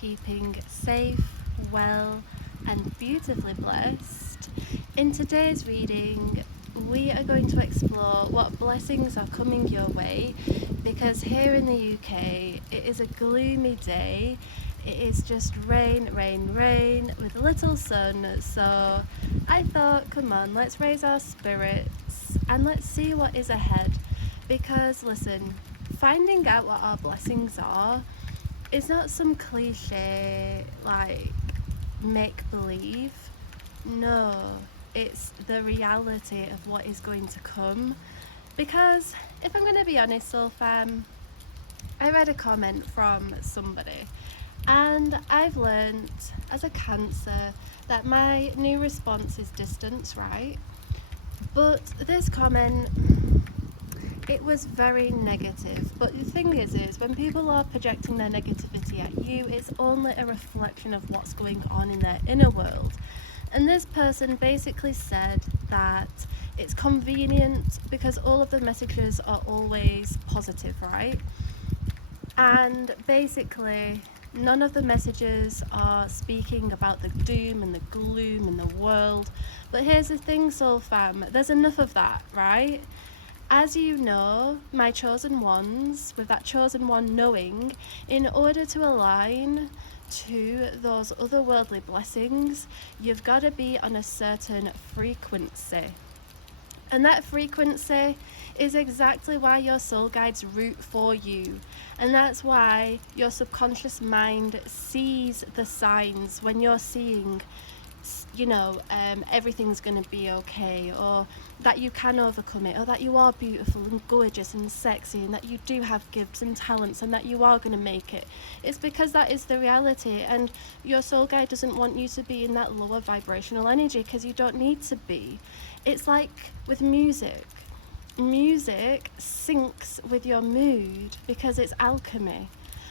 keeping safe, well, and beautifully blessed. In today's reading, we are going to explore what blessings are coming your way, because here in the UK it is a gloomy day. It is just rain, rain, rain with little sun. So I thought, come on, let's raise our spirits and let's see what is ahead. Because listen, finding out what our blessings are is not some cliche like make believe. No, it's the reality of what is going to come. Because if I'm going to be honest, Soul Fam, I read a comment from somebody, and I've learnt as a Cancer that my new response is distance, right? But this comment, it was very negative. But the thing is when people are projecting their negativity at you, it's only a reflection of what's going on in their inner world. And this person basically said that it's convenient because all of the messages are always positive, right? And basically, none of the messages are speaking about the doom and the gloom in the world. But here's the thing, Soul Fam, there's enough of that, right? As you know, my chosen ones, with that chosen one knowing, in order to align to those otherworldly blessings, you've got to be on a certain frequency. And that frequency is exactly why your soul guides root for you. And that's why your subconscious mind sees the signs when you're seeing, everything's going to be okay, or that you can overcome it, or that you are beautiful and gorgeous and sexy, and that you do have gifts and talents, and that you are going to make it. It's because that is the reality, and your soul guide doesn't want you to be in that lower vibrational energy, because you don't need to be. It's like with music syncs with your mood because it's alchemy.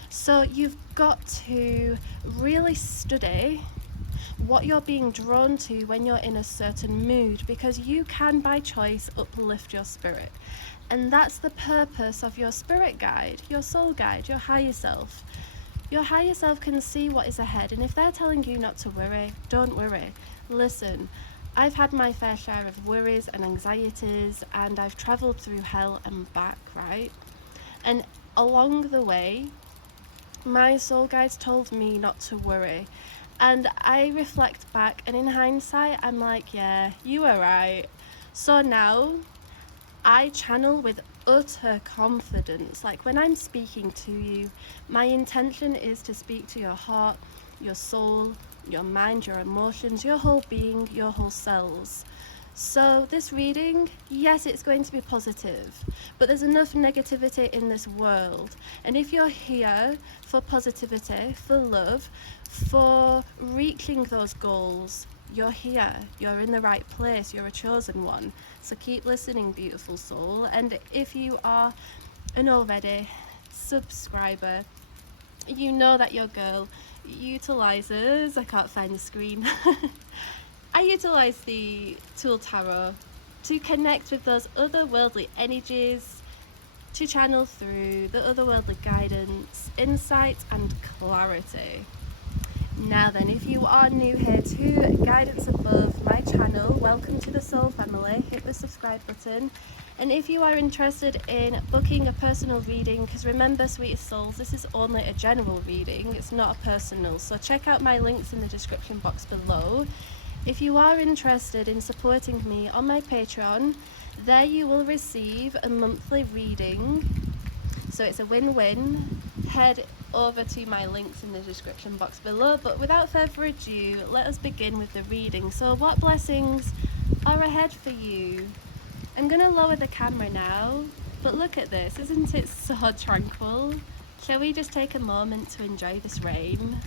So you've got to really study what you're being drawn to when you're in a certain mood, because you can by choice uplift your spirit. And that's the purpose of your spirit guide, your soul guide, your higher self. Your higher self can see what is ahead, and if they're telling you not to worry, don't worry. Listen, I've had my fair share of worries and anxieties, and I've travelled through hell and back, right? And along the way, my soul guides told me not to worry. And I reflect back, and in hindsight, I'm like, yeah, you were right. So now, I channel with utter confidence. Like when I'm speaking to you, my intention is to speak to your heart, your soul, your mind, your emotions, your whole being, your whole cells. So this reading, yes, it's going to be positive, but there's enough negativity in this world. And if you're here for positivity, for love, for reaching those goals, you're here, you're in the right place, you're a chosen one. So keep listening, beautiful soul. And if you are an already subscriber, you know that your girl utilizes, I can't find the screen, I utilize the tool tarot to connect with those otherworldly energies, to channel through the otherworldly guidance, insight and clarity. Now then, if you are new here to Guidance Above, my channel, welcome to the Soul family. Hit the subscribe button. And if you are interested in booking a personal reading, because remember, sweetest souls, this is only a general reading, it's not a personal, so check out my links in the description box below. If you are interested in supporting me on my Patreon, there you will receive a monthly reading. So it's a win-win. Head over to my links in the description box below. But without further ado, let us begin with the reading. So what blessings are ahead for you? I'm going to lower the camera now, but look at this. Isn't it so tranquil? Shall we just take a moment to enjoy this rain?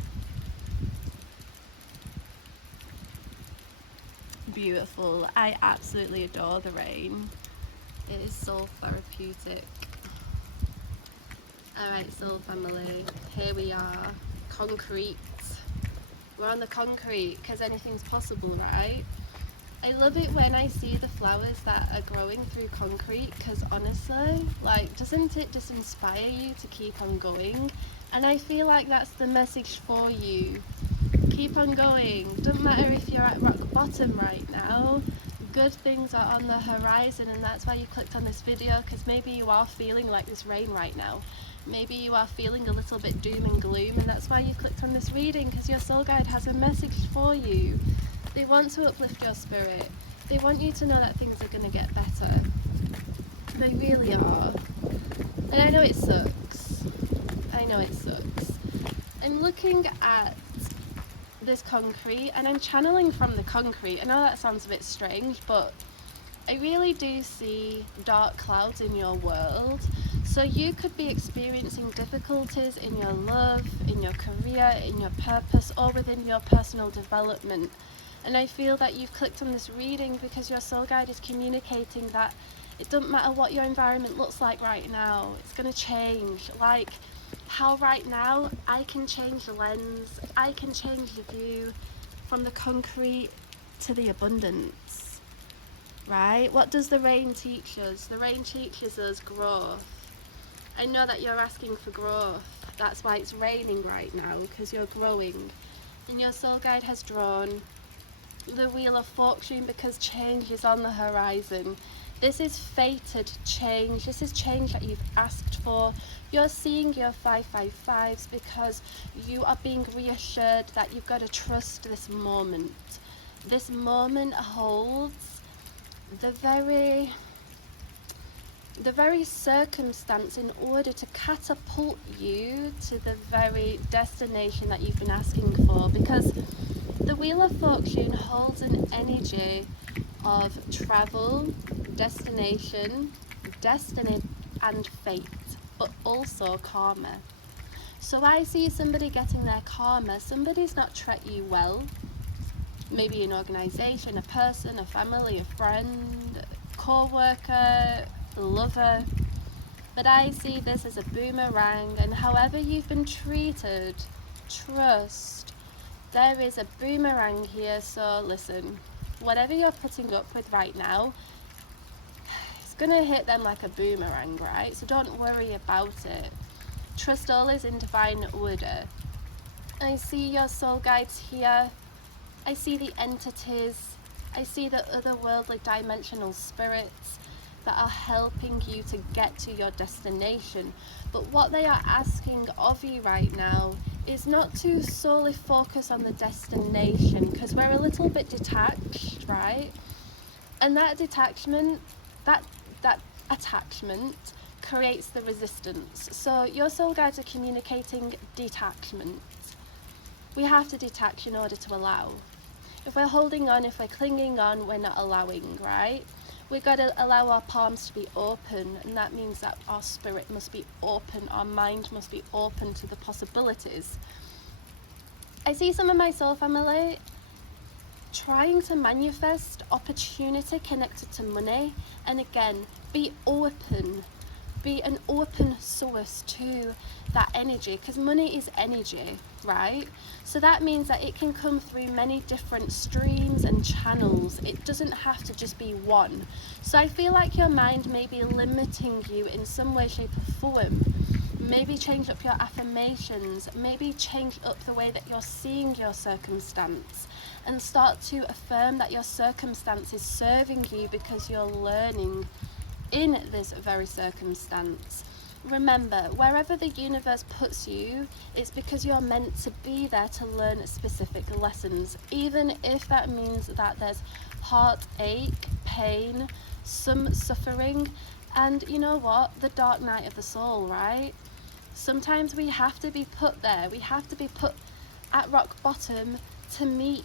Beautiful. I absolutely adore the rain. It is so therapeutic. Alright, soul family, here we are. Concrete. We're on the concrete because anything's possible, right? I love it when I see the flowers that are growing through concrete, because honestly, like, doesn't it just inspire you to keep on going? And I feel like that's the message for you. Keep on going. Doesn't matter if you're at rock bottom right now. Good things are on the horizon, and that's why you clicked on this video, because maybe you are feeling like this rain right now. Maybe you are feeling a little bit doom and gloom, and that's why you clicked on this reading, because your soul guide has a message for you. They want to uplift your spirit. They want you to know that things are going to get better. They really are. And I know it sucks. I know it sucks. I'm looking at this concrete and I'm channeling from the concrete. I know that sounds a bit strange, but I really do see dark clouds in your world. So you could be experiencing difficulties in your love, in your career, in your purpose, or within your personal development. And I feel that you've clicked on this reading because your soul guide is communicating that it doesn't matter what your environment looks like right now, it's going to change. Like how right now I can change the lens, I can change the view from the concrete to the abundance. Right? What does the rain teach us? The rain teaches us growth. I know that you're asking for growth. That's why it's raining right now, because you're growing. And your soul guide has drawn the Wheel of Fortune because change is on the horizon. This is fated change. This is change that you've asked for. You're seeing your 555s because you are being reassured that you've got to trust this moment. This moment holds the very circumstance in order to catapult you to the very destination that you've been asking for, because the Wheel of Fortune holds an energy of travel, destination, destiny and fate, but also karma. So I see somebody getting their karma. Somebody's not treat you well, maybe an organisation, a person, a family, a friend, co-worker, lover, but I see this as a boomerang, and however you've been treated, trust, there is a boomerang here. So listen, whatever you're putting up with right now, it's gonna hit them like a boomerang, right? So don't worry about it. Trust all is in divine order. I see your soul guides here. I see the entities. I see the otherworldly dimensional spirits that are helping you to get to your destination. But what they are asking of you right now is not to solely focus on the destination, because we're a little bit detached, right? And that detachment, that attachment creates the resistance. So your soul guides are communicating detachment. We have to detach in order to allow. If we're holding on, if we're clinging on, we're not allowing, right? We've got to allow our palms to be open, and that means that our spirit must be open, our mind must be open to the possibilities. I see some of my soul family trying to manifest opportunity connected to money, and again, be open. Be an open source to that energy, because money is energy, right? So that means that it can come through many different streams and channels. It doesn't have to just be one. So I feel like your mind may be limiting you in some way, shape or form. Maybe change up your affirmations, maybe change up the way that you're seeing your circumstance, and start to affirm that your circumstance is serving you because you're learning in this very circumstance. Remember, wherever the universe puts you, it's because you're meant to be there to learn specific lessons, even if that means that there's heartache, pain, some suffering, and you know what? The dark night of the soul, right? Sometimes we have to be put there. We have to be put at rock bottom to meet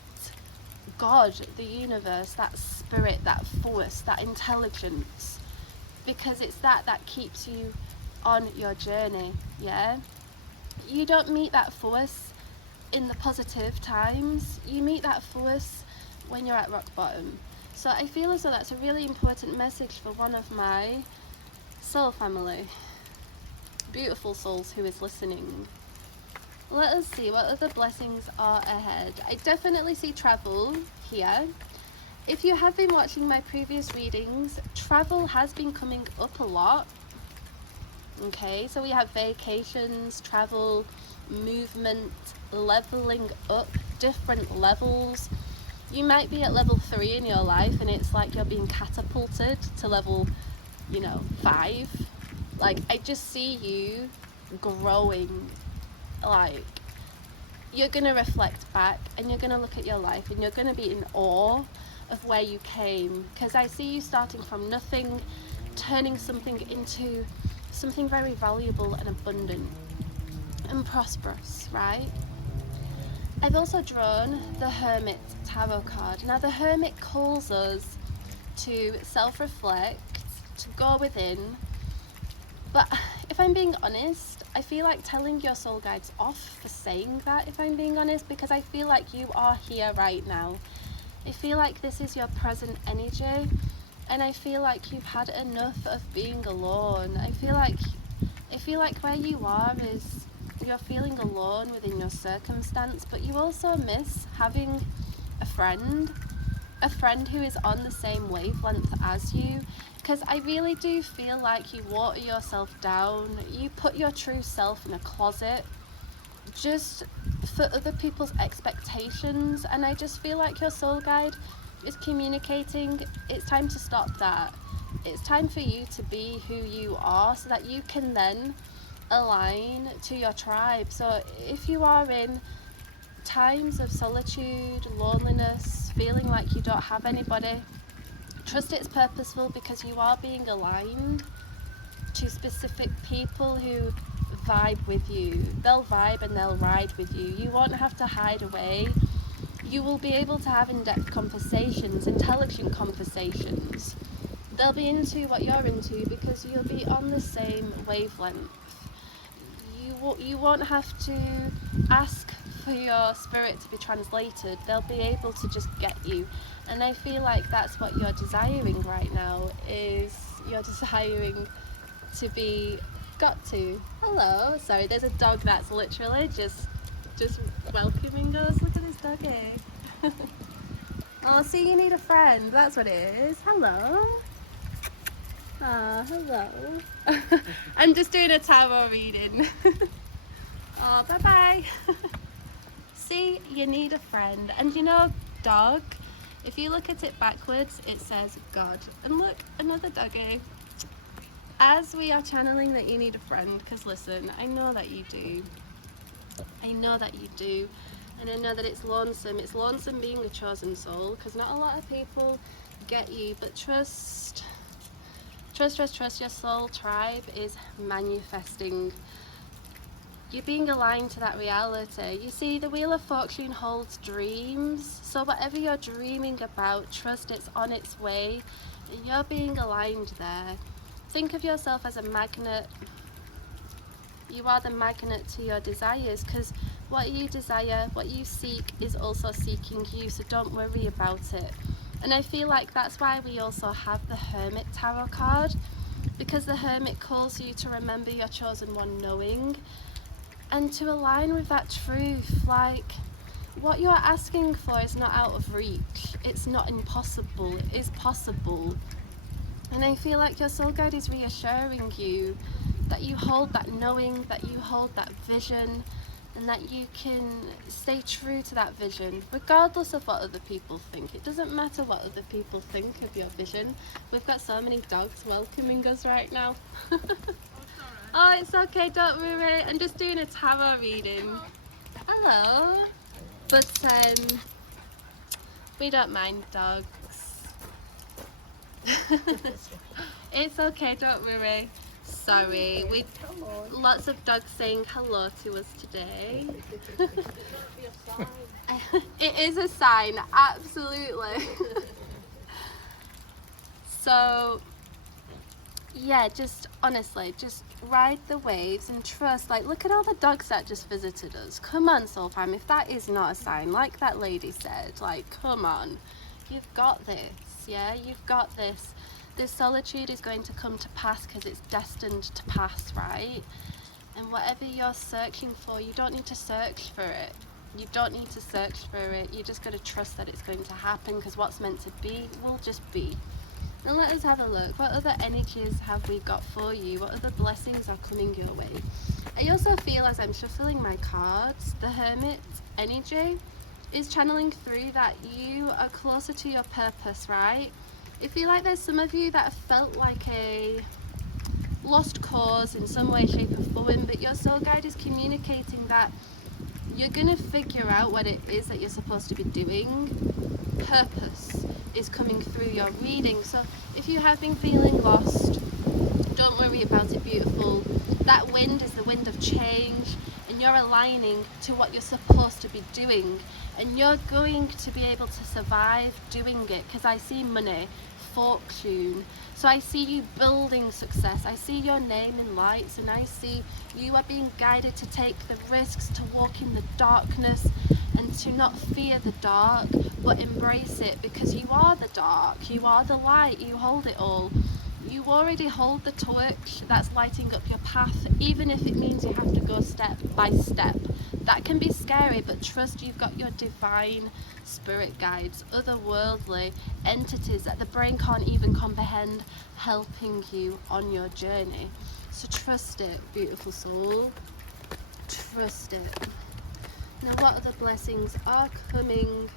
God, the universe, that spirit, that force, that intelligence, because it's that keeps you on your journey. Yeah, you don't meet that force in the positive times, you meet that force when you're at rock bottom. So I feel as though that's a really important message for one of my soul family, beautiful souls who is listening. Let us see what other blessings are ahead. I definitely see travel here. if you have been watching my previous readings, travel has been coming up a lot. Okay, so we have vacations, travel, movement, leveling up, different levels. You might be at level 3 in your life and it's like you're being catapulted to level, 5. Like, I just see you growing. Like, you're going to reflect back and you're going to look at your life and you're going to be in awe of where you came, because I see you starting from nothing, turning something into something very valuable and abundant and prosperous, right? I've also drawn the Hermit Tarot card. Now the Hermit calls us to self-reflect, to go within, but if I'm being honest, I feel like telling your soul guides off for saying that, if I'm being honest, because I feel like you are here right now. I feel like this is your present energy, and I feel like you've had enough of being alone. I feel like where you are is you're feeling alone within your circumstance, but you also miss having a friend who is on the same wavelength as you, because I really do feel like you water yourself down, you put your true self in a closet just for other people's expectations, and I just feel like your soul guide is communicating it's time to stop that. It's time for you to be who you are so that you can then align to your tribe. So if you are in times of solitude, loneliness, feeling like you don't have anybody, trust it's purposeful, because you are being aligned to specific people who vibe with you. They'll vibe and they'll ride with you. You won't have to hide away. You will be able to have in-depth conversations, intelligent conversations. They'll be into what you're into because you'll be on the same wavelength. You won't have to ask for your spirit to be translated. They'll be able to just get you. And I feel like that's what you're desiring right now, is you're desiring to be got to. Hello. Sorry, there's a dog that's literally just welcoming us. Look at this doggy. Oh, see, you need a friend. That's what it is. Hello. Ah, hello. I'm just doing a tarot reading. Oh, bye-bye. See, you need a friend. And dog, if you look at it backwards, it says God. And look, another doggy. As we are channeling that you need a friend, because listen, I know that you do. I know that you do. And I know that it's lonesome. It's lonesome being a chosen soul, because not a lot of people get you. But trust your soul tribe is manifesting. You're being aligned to that reality. You see, the Wheel of Fortune holds dreams. So whatever you're dreaming about, trust it's on its way. And you're being aligned there. Think of yourself as a magnet. You are the magnet to your desires, because what you desire, what you seek, is also seeking you, so don't worry about it. And I feel like that's why we also have the Hermit Tarot card, because the Hermit calls you to remember your chosen one knowing, and to align with that truth. Like, what you're asking for is not out of reach. It's not impossible. It is possible. And I feel like your soul guide is reassuring you that you hold that knowing, that you hold that vision, and that you can stay true to that vision, regardless of what other people think. It doesn't matter what other people think of your vision. We've got so many dogs welcoming us right now. Oh, it's okay, don't worry. I'm just doing a tarot reading. Hello. But we don't mind dogs. It's okay, don't worry. Sorry, we lots of dogs saying hello to us today. It is a sign, absolutely. So yeah, just honestly, just ride the waves and trust. Like, look at all the dogs that just visited us. Come on, soul fam, if that is not a sign, like that lady said, like, come on, you've got this. Yeah, you've got this. This solitude is going to come to pass because it's destined to pass, right? And whatever you're searching for, you don't need to search for it. You don't need to search for it. You just got to trust that it's going to happen, because what's meant to be will just be. Now let us have a look. What other energies have we got for you? What other blessings are coming your way? I also feel, as I'm shuffling my cards, the Hermit energy is channeling through that you are closer to your purpose, right? I feel like there's some of you that have felt like a lost cause in some way, shape or form, but your soul guide is communicating that you're going to figure out what it is that you're supposed to be doing. Purpose is coming through your reading. So if you have been feeling lost, don't worry about it, beautiful. That wind is the wind of change, and you're aligning to what you're supposed to be doing, and you're going to be able to survive doing it, because I see money, fortune. So I see you building success. I see your name in lights, and I see you are being guided to take the risks, to walk in the darkness, and to not fear the dark, but embrace it, because you are the dark, you are the light, you hold it all. You already hold the torch that's lighting up your path, even if it means you have to go step by step. That can be scary, but trust you've got your divine spirit guides, otherworldly entities that the brain can't even comprehend, helping you on your journey. So trust it, beautiful soul. Trust it. Now, what other blessings are coming?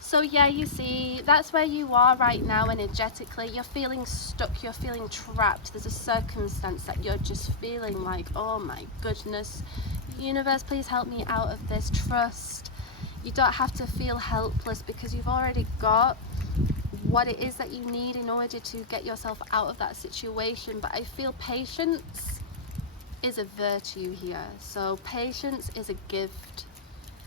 So yeah, you see, that's where you are right now energetically. You're feeling stuck, you're feeling trapped. There's a circumstance that you're just feeling like, oh my goodness, universe, please help me out of this. Trust. You don't have to feel helpless, because you've already got what it is that you need in order to get yourself out of that situation. But I feel patience is a virtue here. So patience is a gift.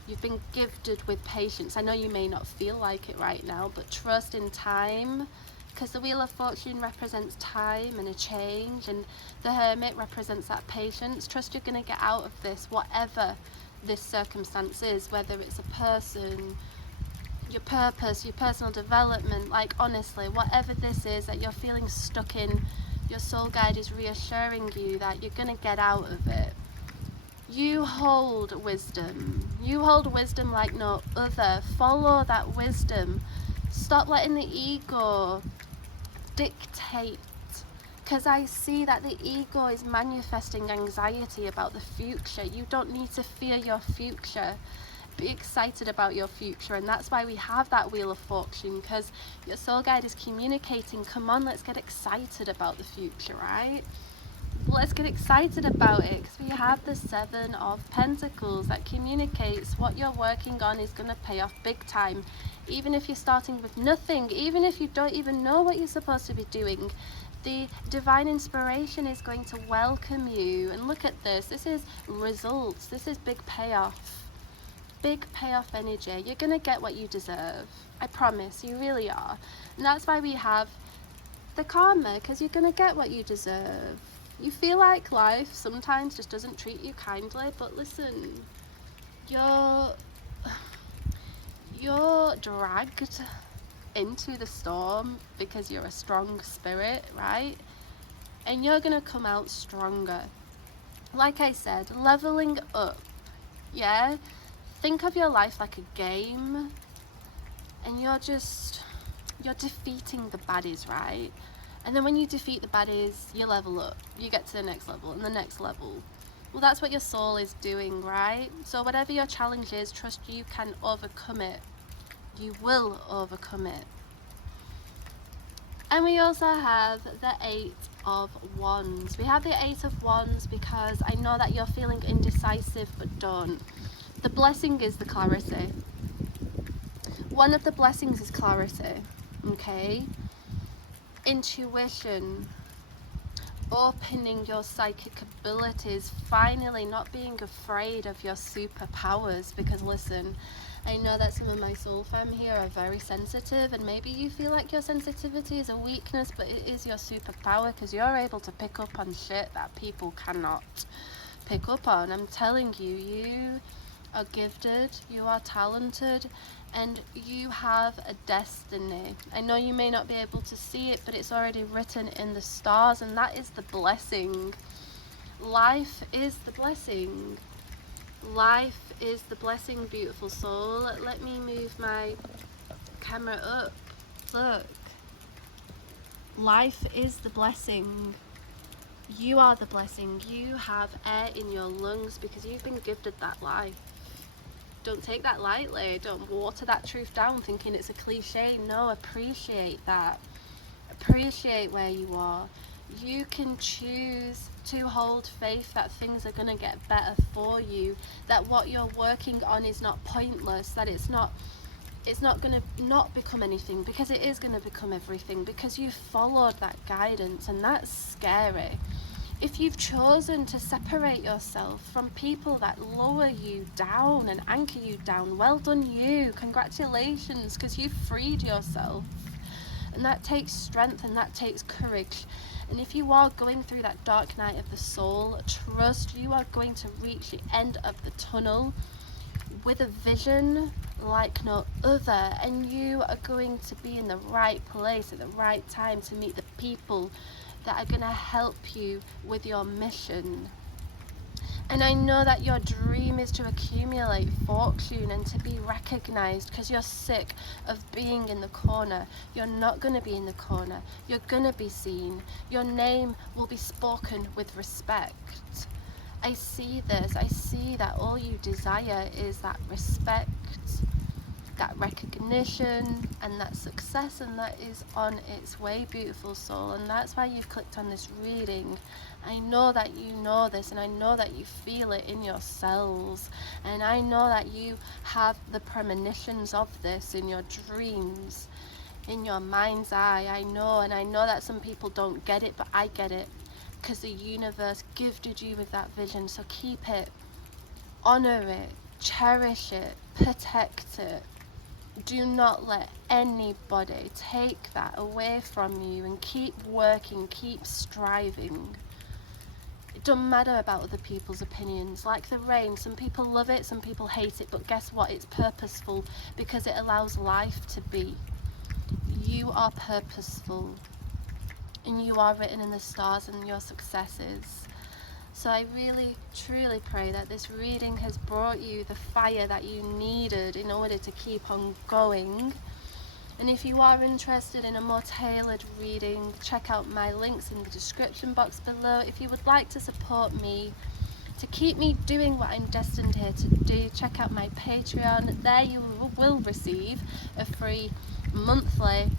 You've been gifted with patience. I know you may not feel like it right now, but trust in time, because the Wheel of Fortune represents time and a change, and the Hermit represents that patience. Trust you're going to get out of this, whatever this circumstance is, whether it's a person, your purpose, your personal development. Like, honestly, whatever this is that you're feeling stuck in, your soul guide is reassuring you that you're going to get out of it. You hold wisdom. You hold wisdom like no other. Follow that wisdom. Stop letting the ego dictate. Because I see that the ego is manifesting anxiety about the future. You don't need to fear your future. Be excited about your future. And that's why we have that Wheel of Fortune, because your soul guide is communicating, come on, let's get excited about the future, right? Let's get excited about it, because we have the Seven of Pentacles that communicates what you're working on is going to pay off big time. Even if you're starting with nothing, even if you don't even know what you're supposed to be doing, the divine inspiration is going to welcome you. And look at this. This is results. This is big payoff. Big payoff energy. You're going to get what you deserve. I promise. You really are. And that's why we have the karma, because you're going to get what you deserve. You feel like life sometimes just doesn't treat you kindly, but listen, you're dragged into the storm because you're a strong spirit, right? And you're gonna come out stronger. Like I said, leveling up, yeah? Think of your life like a game, and you're defeating the baddies, right? And then when you defeat the baddies, you level up. You get to the next level and the next level. Well, that's what your soul is doing, right? So whatever your challenge is, trust you can overcome it. You will overcome it. And we also have the Eight of Wands. We have the Eight of Wands because I know that you're feeling indecisive, but don't. The blessing is the clarity. One of the blessings is clarity, okay? Intuition, opening your psychic abilities, finally not being afraid of your superpowers. Because listen, I know that some of my soul fam here are very sensitive, and maybe you feel like your sensitivity is a weakness, but it is your superpower, because you're able to pick up on shit that people cannot pick up on. I'm telling you, you are gifted, you are talented, and you have a destiny. I know you may not be able to see it, but it's already written in the stars, and that is the blessing. Life is the blessing. Life is the blessing, beautiful soul. Let me move my camera up. Look. Life is the blessing. You are the blessing. You have air in your lungs because you've been gifted that life. Don't take that lightly. Don't water that truth down thinking it's a cliche. No, appreciate that. Appreciate where you are. You can choose to hold faith that things are going to get better for you, that what you're working on is not pointless, that it's not going to not become anything, because it is going to become everything, because you followed that guidance, and that's scary. If you've chosen to separate yourself from people that lower you down and anchor you down, well done you, congratulations, because you've freed yourself. And that takes strength and that takes courage. And if you are going through that dark night of the soul, trust you are going to reach the end of the tunnel with a vision like no other, and you are going to be in the right place at the right time to meet the people that are going to help you with your mission. And I know that your dream is to accumulate fortune and to be recognized, because you're sick of being in the corner. You're not going to be in the corner. You're going to be seen. Your name will be spoken with respect. I see this. I see that all you desire is that respect, that recognition, and that success, and that is on its way, beautiful soul. And that's why you've clicked on this reading. I know that you know this, and I know that you feel it in your cells, and I know that you have the premonitions of this in your dreams, in your mind's eye. I know, and I know that some people don't get it, but I get it, because the universe gifted you with that vision. So keep it, honor it, cherish it, protect it. Do not let anybody take that away from you, and keep working, keep striving. It doesn't matter about other people's opinions. Like the rain, some people love it, some people hate it, but guess what? It's purposeful, because it allows life to be. You are purposeful, and you are written in the stars, and your successes. So I really, truly pray that this reading has brought you the fire that you needed in order to keep on going. And if you are interested in a more tailored reading, check out my links in the description box below. If you would like to support me, to keep me doing what I'm destined here to do, check out my Patreon. There you will receive a free monthly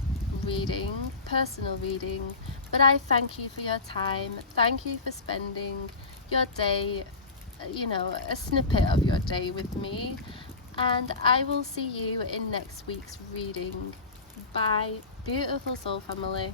reading, personal reading. But I thank you for your time. Thank you for spending your day, a snippet of your day with me. And I will see you in next week's reading. Bye, beautiful soul family.